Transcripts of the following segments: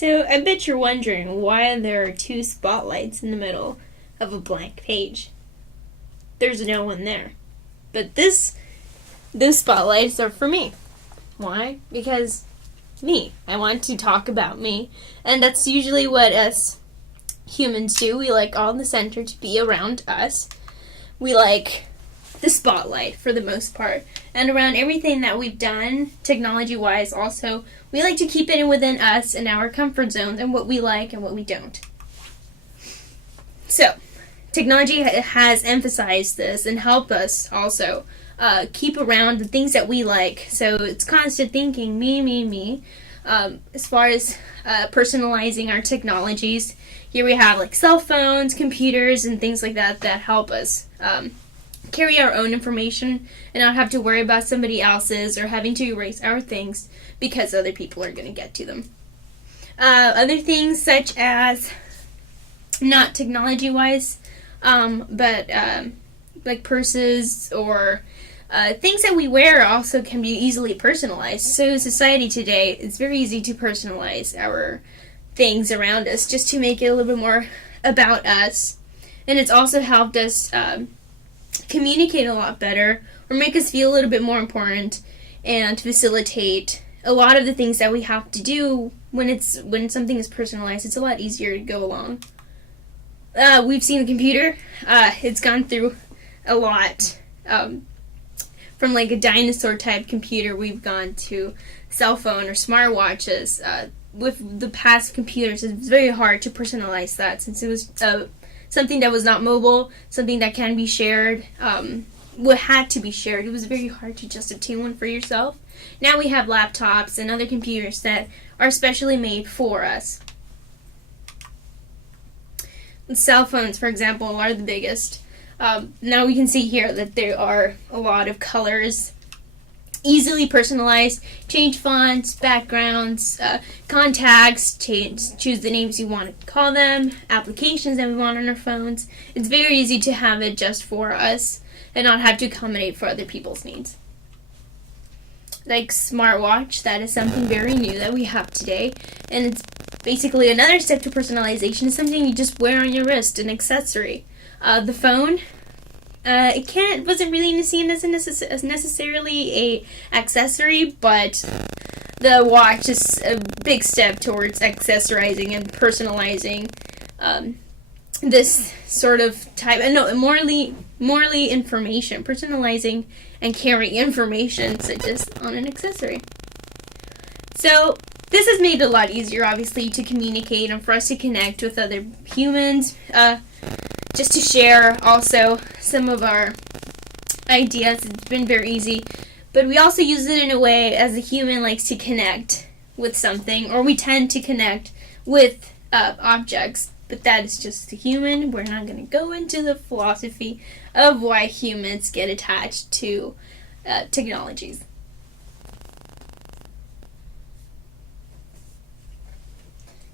So I bet you're wondering why there are two spotlights in the middle of a blank page. There's no one there. But those spotlights are for me. Why? Because me. I want to talk about me. And that's usually what us humans do. We like all the center to be around us. We like the spotlight for the most part. And around everything that we've done, technology-wise also, we like to keep it within us and our comfort zones and what we like and what we don't. So, technology has emphasized this and helped us also keep around the things that we like. So it's constant thinking, me. As far as personalizing our technologies, here we have like cell phones, computers, and things like that that help us carry our own information and not have to worry about somebody else's or having to erase our things because other people are going to get to them. Other things such as, not technology-wise, but like purses or things that we wear also can be easily personalized. So society today, it's very easy to personalize our things around us just to make it a little bit more about us. And it's also helped us communicate a lot better or make us feel a little bit more important and facilitate a lot of the things that we have to do when something is personalized. It's a lot easier to go along. We've seen the computer. It's gone through a lot. From like a dinosaur type computer, we've gone to cell phone or smartwatches. With the past computers, it's very hard to personalize that since it was something that was not mobile, something that can be shared, what had to be shared. It was very hard to just obtain one for yourself. Now we have laptops and other computers that are specially made for us. Cell phones, for example, are the biggest. Now we can see here that there are a lot of colors, easily personalized, change fonts, backgrounds, contacts, choose the names you want to call them, applications that we want on our phones. It's very easy to have it just for us and not have to accommodate for other people's needs. Like smartwatch, that is something very new that we have today, and it's basically another step to personalization. It's something you just wear on your wrist, an accessory. The phone, it wasn't really seen as necessarily a accessory, but the watch is a big step towards accessorizing and personalizing this sort of type. Morally information, personalizing and carrying information such as on an accessory. So this has made it a lot easier, obviously, to communicate and for us to connect with other humans. Just to share also some of our ideas. It's been very easy. But we also use it in a way as a human likes to connect with something, or we tend to connect with objects. But that is just the human. We're not going to go into the philosophy of why humans get attached to technologies.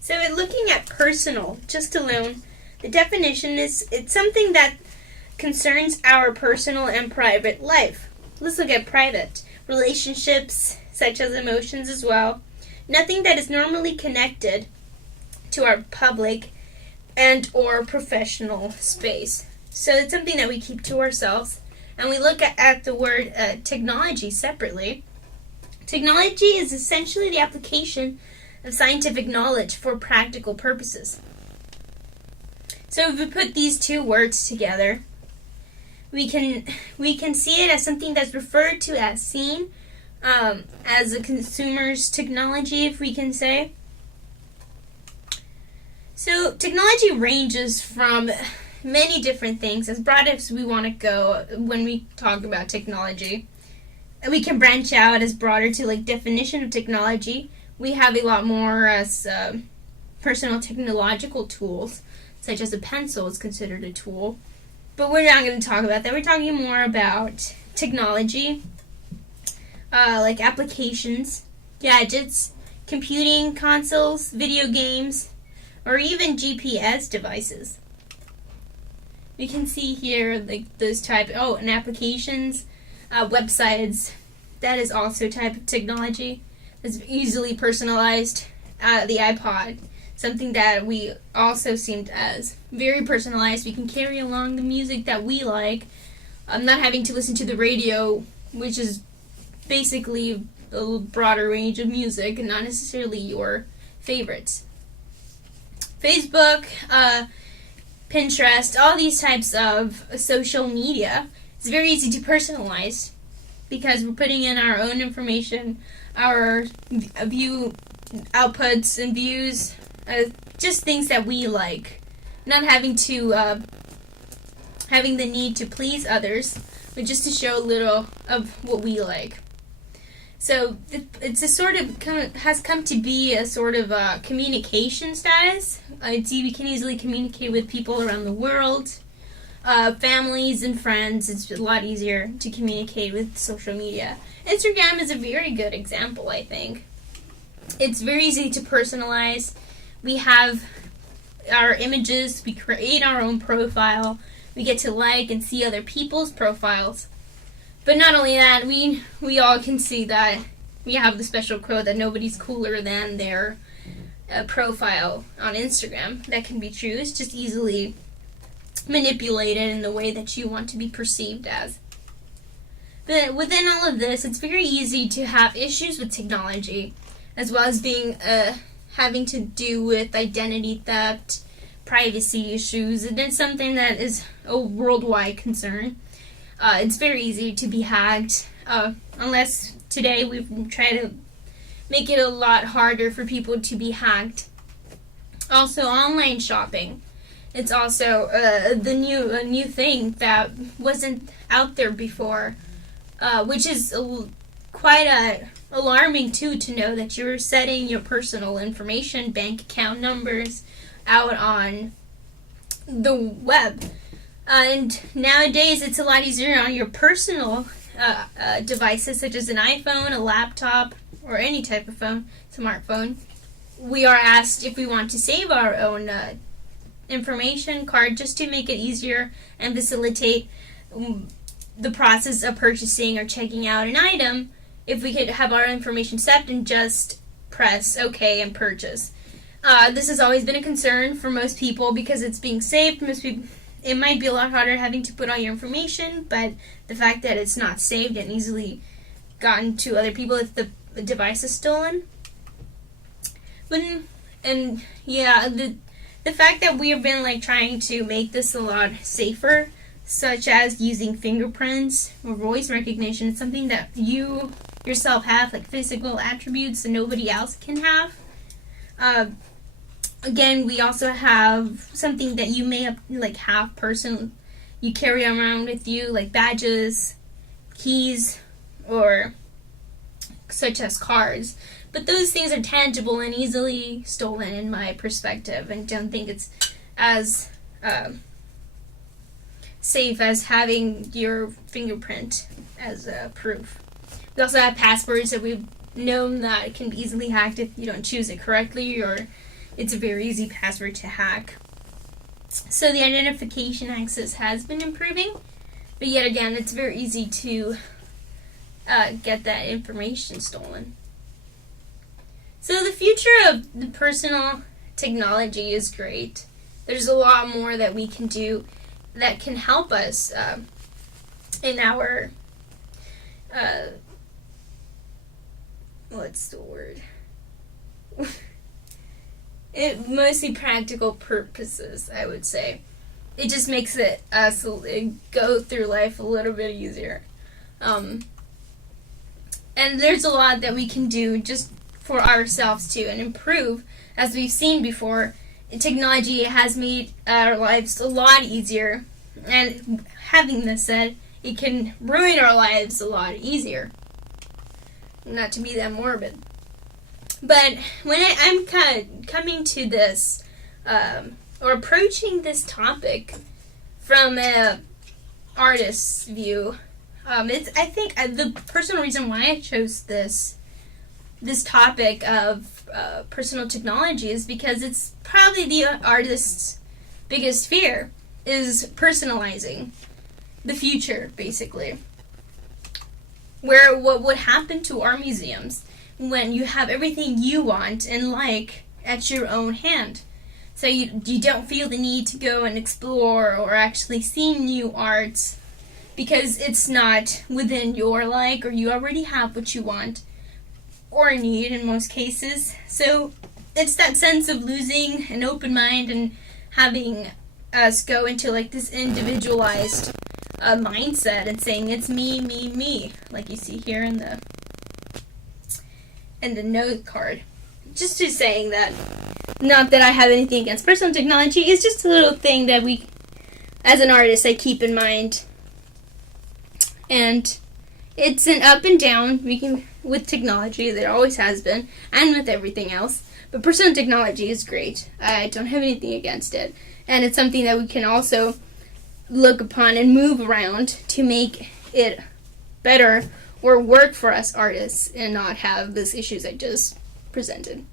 So in looking at personal, just alone, the definition is it's something that concerns our personal and private life. Let's look at private. Relationships, such as emotions as well. Nothing that is normally connected to our public and or professional space. So it's something that we keep to ourselves. And we look at the word technology separately. Technology is essentially the application of scientific knowledge for practical purposes. So if we put these two words together, we can see it as something that's referred to as seen, as a consumer's technology, if we can say. So technology ranges from many different things, as broad as we want to go when we talk about technology. We can branch out as broader to like definition of technology. We have a lot more as personal technological tools, such as a pencil is considered a tool. But we're not going to talk about that. We're talking more about technology, like applications, gadgets, computing consoles, video games, or even GPS devices. You can see here like those type, and applications, websites. That is also a type of technology that's easily personalized the iPod, something that we also seemed as very personalized. We can carry along the music that we like, not having to listen to the radio, which is basically a broader range of music and not necessarily your favorites. Facebook, Pinterest, all these types of social media, it's very easy to personalize because we're putting in our own information, our view outputs and views, just things that we like, not having the need to please others, but just to show a little of what we like. So it's a sort of has come to be a sort of communication status. We can easily communicate with people around the world, families and friends. It's a lot easier to communicate with social media. Instagram is a very good example, I think. It's very easy to personalize. We have our images. We create our own profile. We get to like and see other people's profiles. But not only that, we all can see that we have the special quote that nobody's cooler than their profile on Instagram. That can be true. It's just easily manipulated in the way that you want to be perceived as. But within all of this, it's very easy to have issues with technology, as well as being having to do with identity theft, privacy issues. And it's something that is a worldwide concern. It's very easy to be hacked, unless today we've tried to make it a lot harder for people to be hacked. Also, online shopping. It's also a new thing that wasn't out there before, which is quite alarming too, to know that you're setting your personal information, bank account numbers, out on the web. And nowadays, it's a lot easier on your personal devices, such as an iPhone, a laptop, or any type of phone, smartphone. We are asked if we want to save our own information card, just to make it easier and facilitate the process of purchasing or checking out an item. If we could have our information set and just press OK and purchase. This has always been a concern for most people because it's being saved. Most people, it might be a lot harder having to put all your information, but the fact that it's not saved and easily gotten to other people if the device is stolen. The fact that we have been trying to make this a lot safer, such as using fingerprints or voice recognition, it's something that you yourself have, like physical attributes that nobody else can have. Again, we also have something that you may have you carry around with you, like badges, keys, or such as cards. But those things are tangible and easily stolen in my perspective, and don't think it's as safe as having your fingerprint as proof. We also have passwords that we've known that can be easily hacked if you don't choose it correctly, or it's a very easy password to hack. So the identification access has been improving, but yet again, it's very easy to get that information stolen. So the future of the personal technology is great. There's a lot more that we can do that can help us in our what's the word? Mostly practical purposes, I would say. It just makes us go through life a little bit easier. And there's a lot that we can do just for ourselves too, and improve. As we've seen before, technology has made our lives a lot easier, and having this said, it can ruin our lives a lot easier. Not to be that morbid. But when I'm kind of coming to this, or approaching this topic from an artist's view, I think the personal reason why I chose this topic of personal technology is because it's probably the artist's biggest fear, is personalizing the future, basically. What would happen to our museums? when you have everything you want and like at your own hand. So you don't feel the need to go and explore or actually see new arts because it's not within your like, or you already have what you want or need in most cases. So it's that sense of losing an open mind and having us go into like this individualized mindset and saying it's me, me, me, like you see here in the note card. Just to saying that, not that I have anything against personal technology, it's just a little thing that we, as an artist, I keep in mind. And it's an up and down with technology. There always has been, and with everything else. But personal technology is great. I don't have anything against it. And it's something that we can also look upon and move around to make it better or work for us artists and not have those issues I just presented.